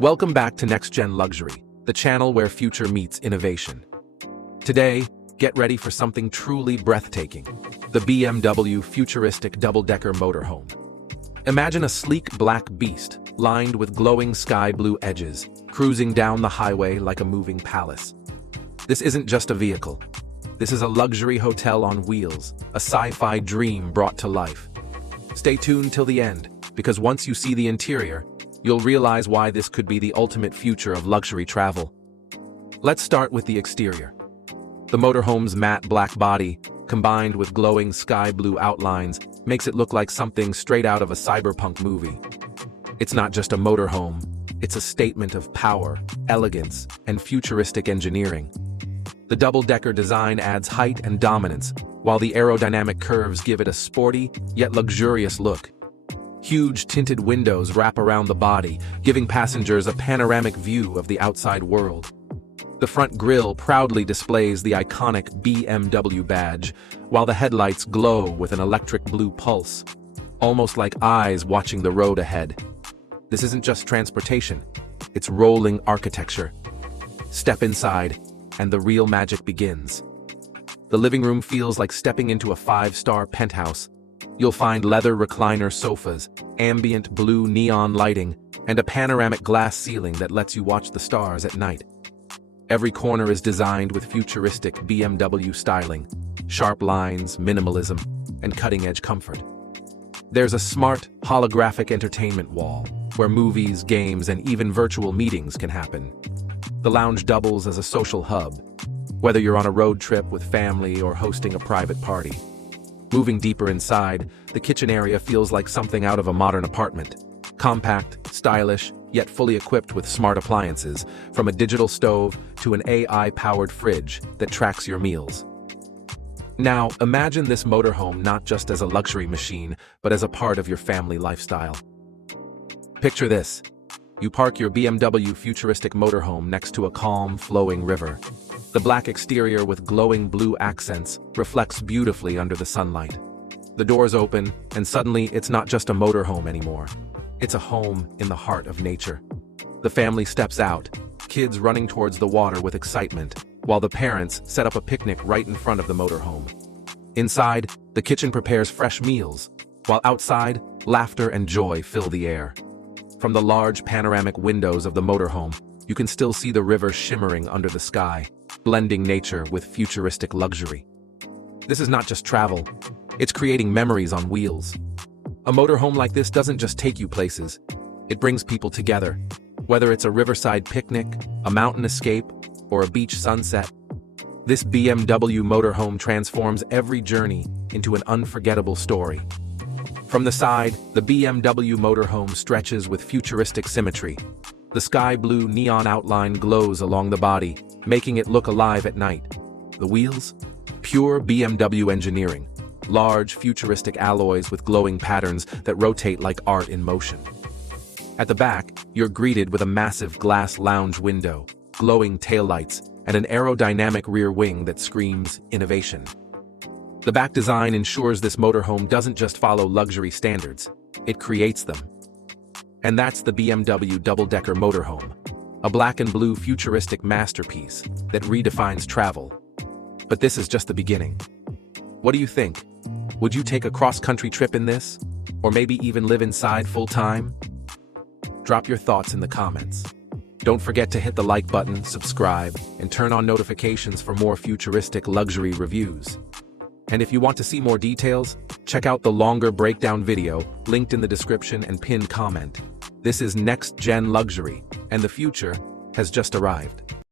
Welcome back to Next Gen Luxury, the channel where future meets innovation. Today, get ready for something truly breathtaking: the BMW futuristic double-decker motorhome. Imagine a sleek black beast, lined with glowing sky blue edges, cruising down the highway like a moving palace. This isn't just a vehicle. This is a luxury hotel on wheels, a sci-fi dream brought to life. Stay tuned till the end, because once you see the interior, you'll realize why this could be the ultimate future of luxury travel. Let's start with the exterior. The motorhome's matte black body, combined with glowing sky blue outlines, makes it look like something straight out of a cyberpunk movie. It's not just a motorhome, it's a statement of power, elegance, and futuristic engineering. The double-decker design adds height and dominance, while the aerodynamic curves give it a sporty, yet luxurious look. Huge tinted windows wrap around the body, giving passengers a panoramic view of the outside world. The front grille proudly displays the iconic BMW badge, while the headlights glow with an electric blue pulse, almost like eyes watching the road ahead. This isn't just transportation, it's rolling architecture. Step inside, and the real magic begins. The living room feels like stepping into a 5-star penthouse. You'll find leather recliner sofas, ambient blue neon lighting, and a panoramic glass ceiling that lets you watch the stars at night. Every corner is designed with futuristic BMW styling, sharp lines, minimalism, and cutting-edge comfort. There's a smart, holographic entertainment wall, where movies, games, and even virtual meetings can happen. The lounge doubles as a social hub, whether you're on a road trip with family or hosting a private party. Moving deeper inside, the kitchen area feels like something out of a modern apartment. Compact, stylish, yet fully equipped with smart appliances, from a digital stove to an AI-powered fridge that tracks your meals. Now, imagine this motorhome not just as a luxury machine, but as a part of your family lifestyle. Picture this. You park your BMW futuristic motorhome next to a calm, flowing river. The black exterior with glowing blue accents reflects beautifully under the sunlight. The doors open, and suddenly it's not just a motorhome anymore. It's a home in the heart of nature. The family steps out, kids running towards the water with excitement, while the parents set up a picnic right in front of the motorhome. Inside, the kitchen prepares fresh meals, while outside, laughter and joy fill the air. From the large panoramic windows of the motorhome, you can still see the river shimmering under the sky, blending nature with futuristic luxury. This is not just travel, it's creating memories on wheels. A motorhome like this doesn't just take you places, it brings people together. Whether it's a riverside picnic, a mountain escape, or a beach sunset, this BMW motorhome transforms every journey into an unforgettable story. From the side, the BMW motorhome stretches with futuristic symmetry. The sky blue neon outline glows along the body, making it look alive at night. The wheels? Pure BMW engineering. Large, futuristic alloys with glowing patterns that rotate like art in motion. At the back, you're greeted with a massive glass lounge window, glowing taillights, and an aerodynamic rear wing that screams innovation. The back design ensures this motorhome doesn't just follow luxury standards, it creates them. And that's the BMW double-decker motorhome, a black and blue futuristic masterpiece that redefines travel. But this is just the beginning. What do you think? Would you take a cross-country trip in this? Or maybe even live inside full-time? Drop your thoughts in the comments. Don't forget to hit the like button, subscribe, and turn on notifications for more futuristic luxury reviews. And if you want to see more details, check out the longer breakdown video linked in the description and pinned comment. This is Next Gen Luxury, and the future has just arrived.